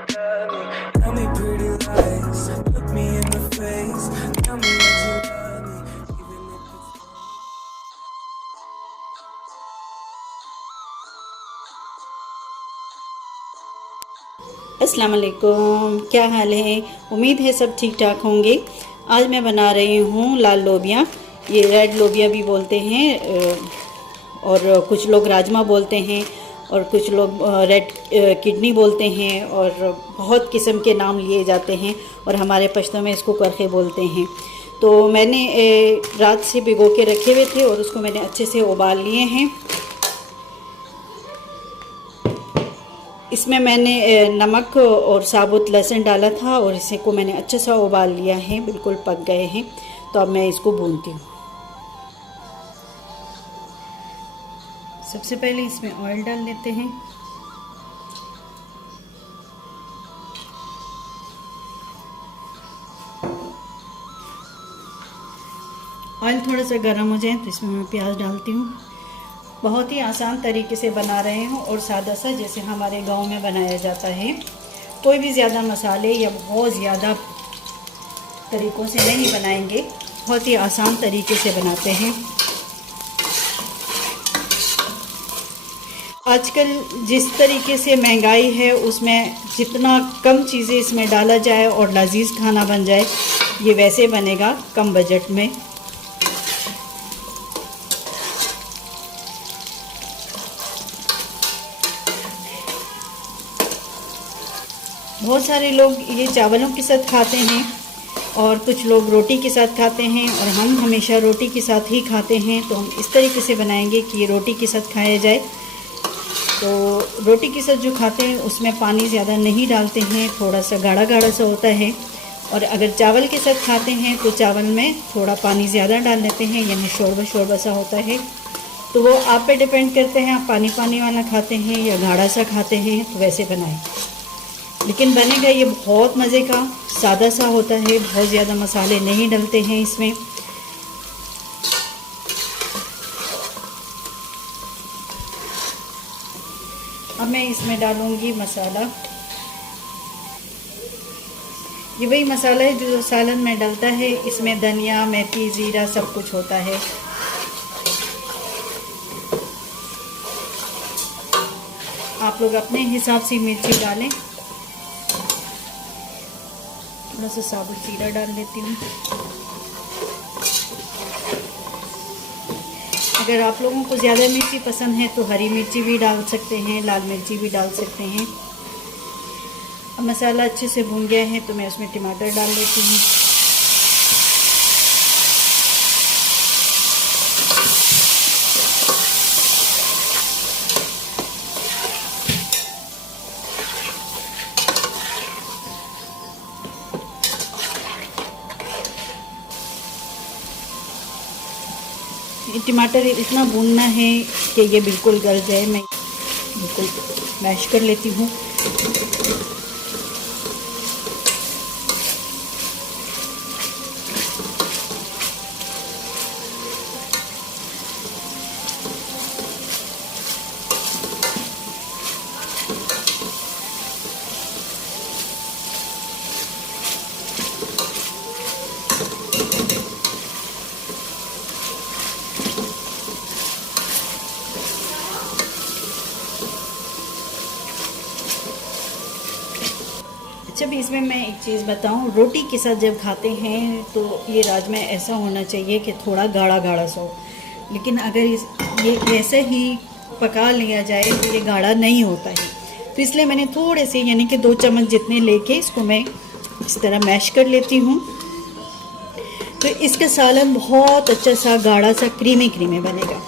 Tell me pretty lies, look me in the face. Tell me that you love me, even if it's अस्सलाम वालेकुम, क्या हाल है। उम्मीद है सब ठीक ठाक होंगे। आज मैं बना रही हूँ लाल लोबिया। ये रेड लोबिया भी बोलते हैं और कुछ लोग राजमा बोलते हैं और कुछ लोग रेड किडनी बोलते हैं और बहुत किस्म के नाम लिए जाते हैं और हमारे पश्तो में इसको करखे बोलते हैं। तो मैंने रात से भिगो के रखे हुए थे और उसको मैंने अच्छे से उबाल लिए हैं। इसमें मैंने नमक और साबुत लहसुन डाला था और इसे को मैंने अच्छे से उबाल लिया है, बिल्कुल पक गए हैं। तो अब मैं इसको भूनती हूँ। सबसे पहले इसमें ऑयल डाल लेते हैं। ऑयल थोड़ा सा गर्म हो जाए तो इसमें मैं प्याज डालती हूँ। बहुत ही आसान तरीके से बना रहे हूँ और सादा सा जैसे हमारे गांव में बनाया जाता है। कोई भी ज़्यादा मसाले या बहुत ज़्यादा तरीक़ों से नहीं बनाएंगे, बहुत ही आसान तरीके से बनाते हैं। आजकल जिस तरीके से महंगाई है उसमें जितना कम चीज़ें इसमें डाला जाए और लजीज खाना बन जाए, ये वैसे बनेगा कम बजट में। बहुत सारे लोग ये चावलों के साथ खाते हैं और कुछ लोग रोटी के साथ खाते हैं और हम हमेशा रोटी के साथ ही खाते हैं। तो हम इस तरीके से बनाएंगे कि ये रोटी के साथ खाया जाए। तो रोटी के साथ जो खाते हैं उसमें पानी ज़्यादा नहीं डालते हैं, थोड़ा सा गाढ़ा गाढ़ा सा होता है। और अगर चावल के साथ खाते हैं तो चावल में थोड़ा पानी ज़्यादा डाल देते हैं, यानी शोरबा शोरबा सा होता है। तो वो आप पे डिपेंड करते हैं, आप पानी पानी वाला खाते हैं या गाढ़ा सा खाते हैं, तो वैसे बनाएं। लेकिन बनेगा ये बहुत मज़े का, सादा सा होता है, बहुत ज़्यादा मसाले नहीं डलते हैं इसमें। अब मैं इसमें डालूंगी मसाला। ये वही मसाला है जो सालन में डलता है। इसमें धनिया, मेथी, ज़ीरा सब कुछ होता है। आप लोग अपने हिसाब से मिर्ची डालें। थोड़ा सा साबुत जीरा डाल लेती हूँ। अगर आप लोगों को ज़्यादा मिर्ची पसंद है तो हरी मिर्ची भी डाल सकते हैं, लाल मिर्ची भी डाल सकते हैं। अब मसाला अच्छे से भून गया है तो मैं उसमें टमाटर डाल लेती हूँ। टमाटर इतना भूनना है कि ये बिल्कुल गल जाए। मैं बिल्कुल मैश कर लेती हूँ। जब इसमें मैं एक चीज़ बताऊं, रोटी के साथ जब खाते हैं तो ये राजमा ऐसा होना चाहिए कि थोड़ा गाढ़ा गाढ़ा सा हो। लेकिन अगर ये ऐसे ही पका लिया जाए तो ये गाढ़ा नहीं होता है। तो इसलिए मैंने थोड़े से यानी कि 2 चम्मच जितने लेके इसको मैं इस तरह मैश कर लेती हूँ। तो इसका सालन बहुत अच्छा सा गाढ़ा सा क्रीमी क्रीमी बनेगा।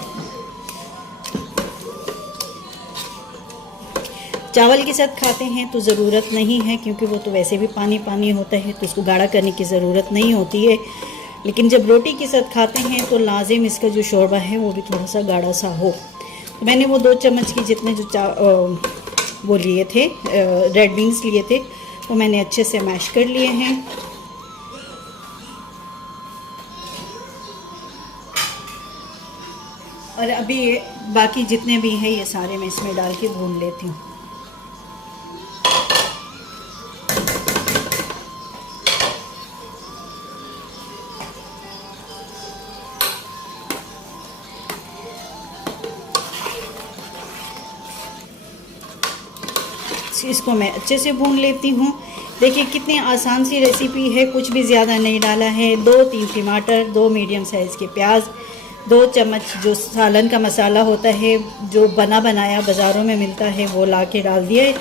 चावल के साथ खाते हैं तो ज़रूरत नहीं है, क्योंकि वो तो वैसे भी पानी पानी होता है, तो इसको गाढ़ा करने की ज़रूरत नहीं होती है। लेकिन जब रोटी के साथ खाते हैं तो लाजिम इसका जो शोरबा है वो भी थोड़ा सा गाढ़ा सा हो। तो मैंने वो 2 चम्मच की जितने जो वो लिए थे, रेड बीन्स लिए थे, वो मैंने अच्छे से मैश कर लिए हैं। और अभी बाकी जितने भी हैं ये सारे मैं इसमें डाल के भून लेती हूँ। इसको मैं अच्छे से भून लेती हूँ। देखिए कितनी आसान सी रेसिपी है, कुछ भी ज़्यादा नहीं डाला है। 2-3 टमाटर, 2 मीडियम साइज़ के प्याज, 2 चम्मच जो सालन का मसाला होता है जो बना बनाया बाज़ारों में मिलता है वो ला के डाल दिया है,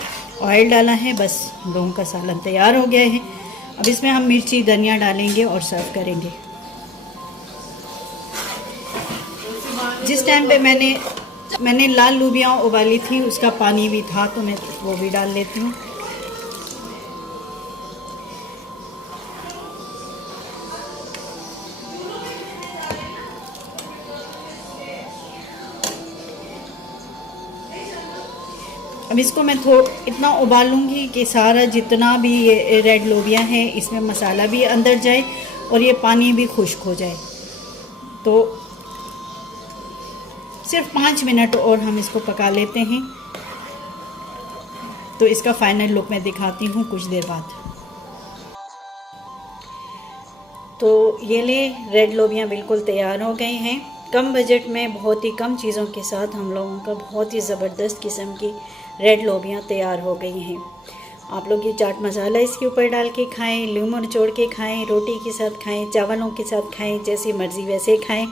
ऑयल डाला है, बस हम लोगों का सालन तैयार हो गया है। अब इसमें हम मिर्ची धनिया डालेंगे और सर्व करेंगे। जिस टाइम पे मैंने लाल लूबियाँ उबाली थी उसका पानी भी था तो मैं वो भी डाल लेती हूँ। अब इसको मैं इतना उबाल लूँगी कि सारा जितना भी ये रेड लोबियाँ हैं इसमें मसाला भी अंदर जाए और ये पानी भी खुश्क हो जाए। तो सिर्फ 5 मिनट और हम इसको पका लेते हैं। तो इसका फाइनल लुक मैं दिखाती हूँ कुछ देर बाद। तो ये ले रेड लोबियाँ बिल्कुल तैयार हो गए हैं। कम बजट में बहुत ही कम चीज़ों के साथ हम लोगों का बहुत ही ज़बरदस्त किस्म की रेड लोबियाँ तैयार हो गई हैं। आप लोग ये चाट मसाला इसके ऊपर डाल के खाएं, लीमू निचोड़ के खाएं, रोटी के साथ खाएं, चावलों के साथ खाएं, जैसी मर्ज़ी वैसे खाएं।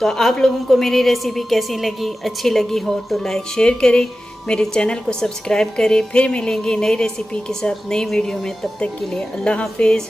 तो आप लोगों को मेरी रेसिपी कैसी लगी, अच्छी लगी हो तो लाइक शेयर करें, मेरे चैनल को सब्सक्राइब करें। फिर मिलेंगे नई रेसिपी के साथ नई वीडियो में, तब तक के लिए अल्लाह हाफिज़।